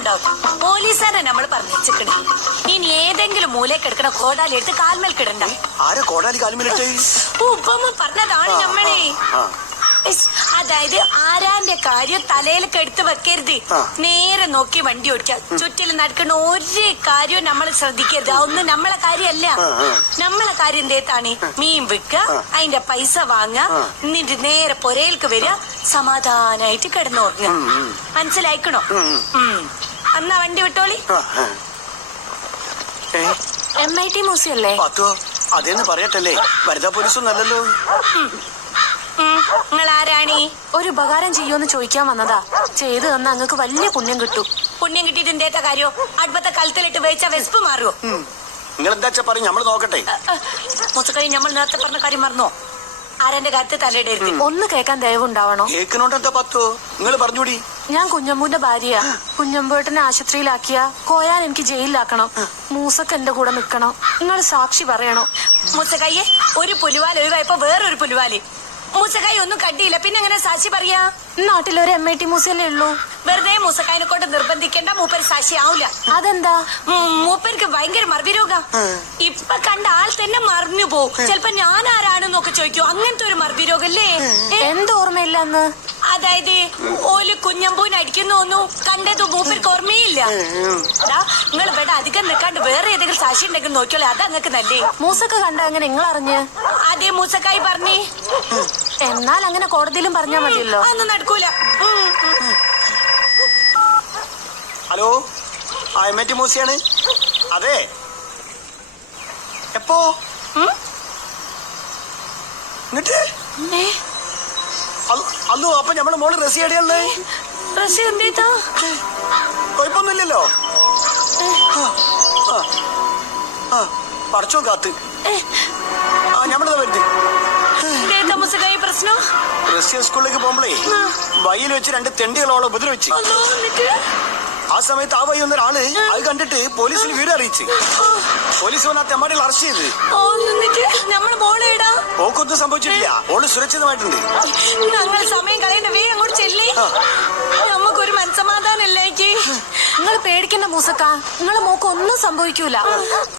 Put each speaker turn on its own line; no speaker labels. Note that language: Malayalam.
ഉണ്ടാവില്ല. പോലീസുകാരെ നമ്മൾ പറഞ്ഞിരിക്കണേ. ഇനി ഏതെങ്കിലും മൂലയ്ക്ക് എടുക്കണ കോടാലി എടുത്ത് കാൽമേൽ കിടണ്ട.
ആരാ കോടാലി കാൽമേലിട്ട്?
ഉപ്പമ്മ പറഞ്ഞതാണ് നമ്മളെ. അതായത് ആരാന്റെ കാര്യം തലയിലൊക്കെ എടുത്ത് വെക്കരുത്. നേരെ നോക്കി വണ്ടി ഓടിക്കുക. ചുറ്റിലും നടക്കുന്ന ഒരു കാര്യവും നമ്മൾ ശ്രദ്ധിക്കരുത്. അതൊന്നും നമ്മളെ കാര്യമല്ല. നമ്മളെ കാര്യം എന്തേത്താണ്? മീൻ വിൽക്കുക, അതിന്റെ പൈസ വാങ്ങുക, എന്നിട്ട് നേരെ പുരയിലേക്ക് വരിക, സമാധാനായിട്ട് കിടന്നുറങ്ങുക. മനസ്സിലായിക്കണോ? എന്നാ വണ്ടി വിട്ടോളി. MIT മ്യൂസിയം അല്ലേ?
അതേന്ന് പറയട്ടല്ലേ, വനിതാ പോലീസൊന്നും അല്ലല്ലോ.
നിങ്ങൾ ആരാണീ?
ഒരു ഉപകാരം ചെയ്യുമെന്ന് ചോദിക്കാൻ വന്നതാ. ചെയ്തു തന്ന അങ്ങക്ക് വലിയ പുണ്യം കിട്ടും.
പുണ്യം കിട്ടിയിട്ട് എന്തേത്ത കാര്യോ? അടുപ്പത്തെ കലത്തിലിട്ട് വേച്ച വെസ്പ് മാറുമോ?
നിങ്ങൾ എന്താ പറയും, നമ്മള് നോക്കട്ടെ.
മുസക്കൈ, നമ്മൾ നേരത്തെ പറഞ്ഞ കാര്യം മറന്നോ? ആരാന്റെ കാര്യത്തിൽ തലയിടരുത്.
ഒന്ന് കേൾക്കാൻ ദയവുണ്ടാവണോ?
കേൾക്കണോണ്ടെന്താ പത്തോ? നിങ്ങൾ പറഞ്ഞൂടി.
ഞാൻ കുഞ്ഞമ്പൂന്റെ ഭാര്യയാ. കുഞ്ഞമ്പേട്ടനെ ആശുപത്രിയിലാക്കിയ കോയാൻ എനിക്ക് ജയിലിലാക്കണം. മൂസക്ക് എന്റെ കൂടെ നിക്കണം. നിങ്ങൾ സാക്ഷി പറയണോ?
മുസക്കയ്യെ, ഒരു പുലുവാൽ ഒഴിവായപ്പോ വേറൊരു പുലുവാല്. മൂസക്കായി ഒന്നും കണ്ടിയില്ല, പിന്നെ എങ്ങനെ സാക്ഷി പറയാ?
നാട്ടിലൊരു MIT മ്യൂസിയല്ലേ ഉള്ളൂ.
വെറുതെ മൂസക്കായിനെ കൊണ്ട് നിർബന്ധിക്കേണ്ട. മൂപ്പര് സാക്ഷി ആവൂല.
അതെന്താ?
മൂപ്പർക്ക് ഭയങ്കര മർവിരോഗം. ഇപ്പൊ കണ്ട ആൾ തന്നെ മറിഞ്ഞു പോവും. ചിലപ്പോ ഞാൻ ആരാണെന്നൊക്കെ ചോദിക്കൂ. അങ്ങനത്തെ ഒരു മർവിരോഗല്ലേ?
എന്തോർമ്മയില്ല അന്ന്.
അതായത് ഓല് കുഞ്ഞമ്പൂന് അടിക്കുന്നൊന്നും കണ്ടത് മൂപ്പർക്ക് ഓർമ്മയില്ല. നിങ്ങൾ ഇവിടെ അധികം നിൽക്കാണ്ട് വേറെ ഏതെങ്കിലും സാക്ഷി ഉണ്ടെങ്കിൽ നോക്കിയോളെ. അത് അങ്ങക്ക് നല്ലേ.
മൂസക്ക് കണ്ട അങ്ങനെ നിങ്ങൾ അറിഞ്ഞ്?
അതേ മൂസക്കായി പറഞ്ഞേ.
എന്നാൽ അങ്ങനെ കോടതിയിലും പറഞ്ഞാ മതിയല്ലോ.
അതൊന്നും നടക്കൂല.
ഹലോ, MIT മ്യൂസിയാണ്. അതെ, എപ്പോ? എന്നിട്ട് അല്ലോ, അപ്പൊ ഞമ്മളെ മോള് റസി എവിടെയുള്ളേ?
റസി എന്തേത്താ?
കൊഴപ്പൊന്നുമില്ലല്ലോ. പടച്ചോ കാത്ത്. ഞമ്മളതാ വരുന്നത്.
പ്രശ്നം
റഷ്യ സ്കൂളിലേക്ക് പോകുമ്പോഴേ വഴിയിൽ വെച്ച് 2 തെണ്ടികളോളം ഉപദ്രവിച്ച്. ആ സമയത്ത് ആ വഴി ഒന്നൊരാള് അത് കണ്ടിട്ട് പോലീസിന് വിവരം അറിയിച്ച്. പോലീസ് വന്ന തെമ്മാടികൾ അറസ്റ്റ് ചെയ്ത്. ഓക്കൊന്നും സംഭവിച്ചിട്ടില്ല. ഓള് സുരക്ഷിതമായിട്ടുണ്ട്.
ഞങ്ങൾ സമയം കളയേണ്ട, വേഗം അങ്ങോട്ട് ചെല്ലി. നമുക്കൊരു മനസ്സമാധാനല്ലേ?
നിങ്ങൾ പേടിക്കണ്ട മൂസക്ക, നിങ്ങളെ മോക്ക് ഒന്നും സംഭവിക്കൂല.